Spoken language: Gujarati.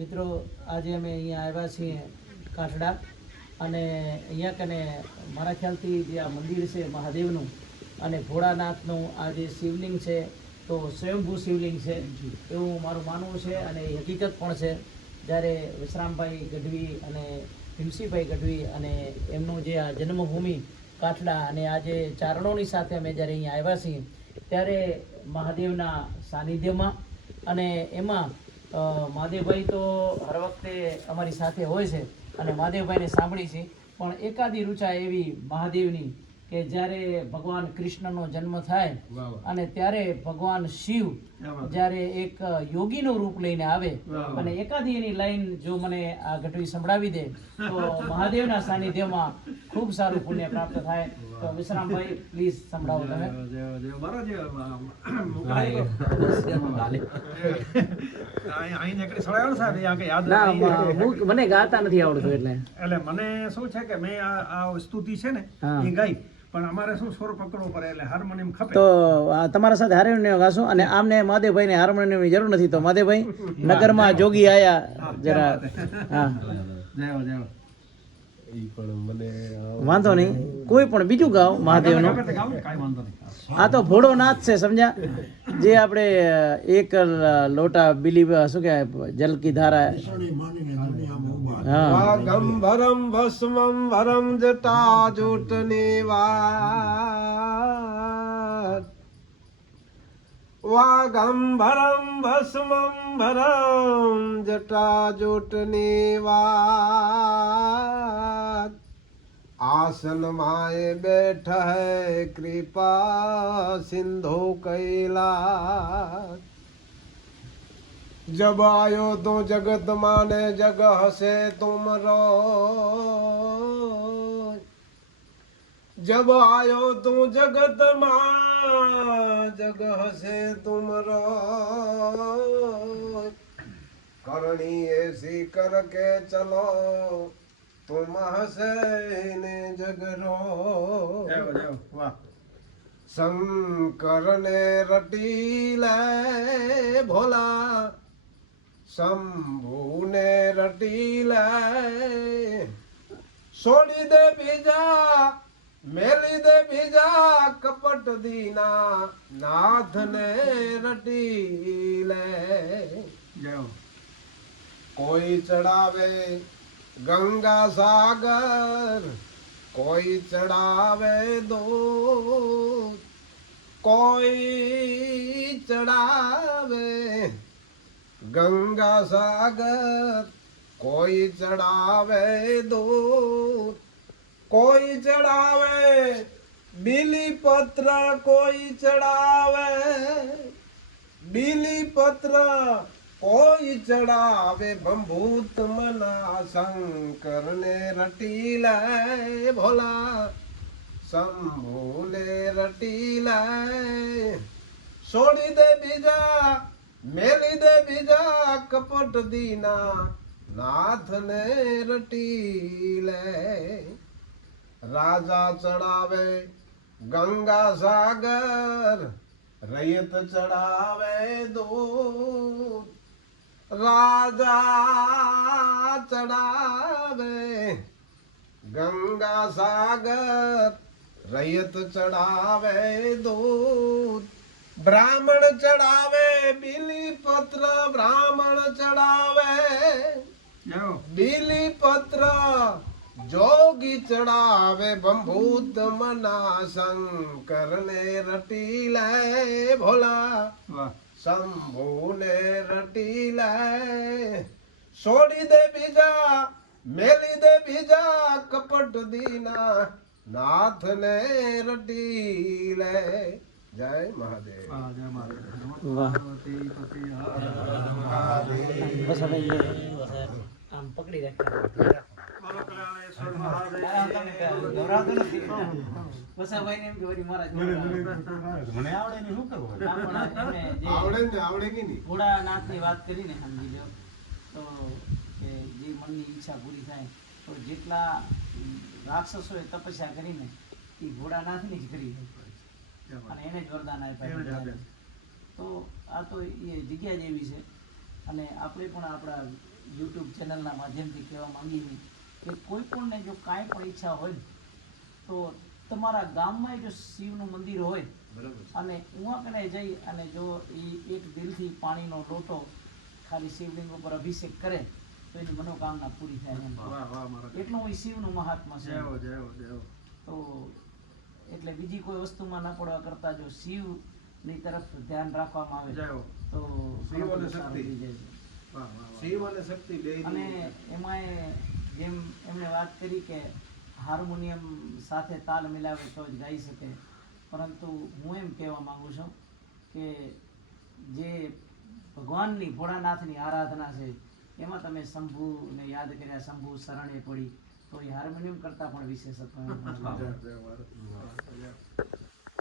મિત્રો, આજે અમે અહીંયા આવ્યા છીએ કાઠડા અને અહીંયા કને મારા ખ્યાલથી જે આ મંદિર છે મહાદેવનું અને ભોળાનાથનું આ જે શિવલિંગ છે, તો સ્વયંભૂ શિવલિંગ છે એવું મારું માનવું છે અને હકીકત પણ છે. જ્યારે વિશ્રામભાઈ ગઢવી અને ભીમસીભાઈ ગઢવી અને એમનું જે આ જન્મભૂમિ કાઠડા અને આ જે ચારણોની સાથે અમે જ્યારે અહીંયા આવ્યા છીએ, ત્યારે મહાદેવના સાનિધ્યમાં અને એમાં મહાદેવભાઈ તો હર વખતે અમારી સાથે હોય છે અને મહાદેવભાઈને સાંભળી છે. પણ એકાદી રૂચા એવી મહાદેવની કે જ્યારે ભગવાન કૃષ્ણનો જન્મ થાય અને ત્યારે ભગવાન શિવ જ્યારે એક યોગીનું રૂપ લઈને આવે અને એકાદી એની લાઈન જો મને આ ઘટવી સંભળાવી દે તો મહાદેવના સાનિધ્યમાં ખૂબ સારું પુણ્ય પ્રાપ્ત થાય. તો વિશ્રામભાઈ પ્લીઝ સંભળાવો તમે. મને ગાતા નથી આવડતું એટલે. એટલે મને શું છે કે મેં આ આ સ્તુતિ છે ને એ ગાઈ. પણ અમારે શું સ્વર પકડવો પડે એટલે હાર્મોનિયમ ખપે. તો તમારા સાથે હાર્મોનિયમ ગાશું અને આમને મહાદેવભાઈને હાર્મોનિયમની જરૂર નથી. તો મહાદેવભાઈ નગરમાં જોગી આયા જરા. હા. જાઓ જાઓ વાંધો નહીં. કોઈ પણ બીજું ગાવ મહાદેવનો. આ તો ભોળો નાથ છે સમજ્યા? જે આપણે એક લોટા બિલી શું કહેવાય જલકી ધારા. હા વાગંભરમ ભસ્મમ ભરમ જટા જૂટની વાત વાગંભરમ ભસ્મમ ભરમ જટા જૂટની વાત આસન માએ બેઠ હૈ કૃપા સિંધુ કૈલાસ जब आयो तो जगत माने जग हसे तुम रो जब आयो तो जगत माँ जग हसे तुम रो करणी ऐसी करके चलो तुम हसे ने जग रो जाओ शंकर ने रटी ले भोला શંભુ ને રટી લે. છોડી દે બીજા મેલી દે બીજા કપટ દીના નાથ ને રટી લે. કોઈ ચડાવે ગંગા સાગર કોઈ ચડાવે દો કોઈ ચડાવે ગંગા સાગર કોઈ ચડાવે દૂધ કોઈ ચડાવે બીલી પત્ર કોઈ ચડાવે બીલી પત્ર કોઈ ચડાવે બંભૂત મના શંકર ને રટી લે ભોલા શંભુ ને રટી લે છોડી દે બીજા મેલી દે બીજા કપટ દીના નાથ ને રટી લે. રાજા ચડાવે ગંગા સાગર, રૈયત ચડાવે દૂધ રાજા ચડાવે ગંગા સાગર, રૈયત ચડાવે દૂધ બ્રાહ્મણ ચડાવે બીલી પત્ર બ્રાહ્મણ ચડાવે. બીલી પત્ર જોગી ચડાવે બંભૂત મના શંકર ને રટી લે ભોલા. શંભુ ને રટી લે. છોડી દે બીજા મેલી દે બીજા કપટ દીના નાથ ને રટી લે. જય મહાદેવ. બસ હવે આમ પકડી ને ના, ને ઈચ્છા પૂરી થાય તો જેટલા રાક્ષસોએ તપસ્યા કરીને એ ભોળાનાથની જ કરી અને એને જ વરદાન આપ્યા. તો આ તો એ જગ્યા જ એવી છે. અને આપણે પણ આપણા યુટ્યુબ ચેનલના માધ્યમથી કહેવા માંગીએ છીએ કે કોઈ પણને જો કાંઈ પણ ઈચ્છા હોય તો તમારા ગામમાં જો શિવનું મંદિર હોય અને ઉहाँ કને જઈ અને જો એ એક દિલથી પાણીનો લોટો ખાલી શિવલિંગ ઉપર અભિષેક કરે તો એની મનોકામના પૂરી થાય એટલું એ શિવનું મહાત્મા છે. તો એટલે બીજી કોઈ વસ્તુમાં ના પડવા કરતા જો શિવની તરફ ધ્યાન રાખવામાં આવે તો શિવ અને શક્તિ. શિવ અને શક્તિ બે અને એમાંય જેમ એમણે વાત કરી કે હાર્મોનિયમ સાથે તાલ મિલાવે તો જ ગાઈ શકે પરંતુ હું એમ કહેવા માંગુ છું કે જે ભગવાનની ભોળાનાથની આરાધના છે એમાં તમે શંભુને યાદ કર્યા શંભુ શરણે પડી. તો હાર્મોનિયમ કરતા પણ વિશેષ હતો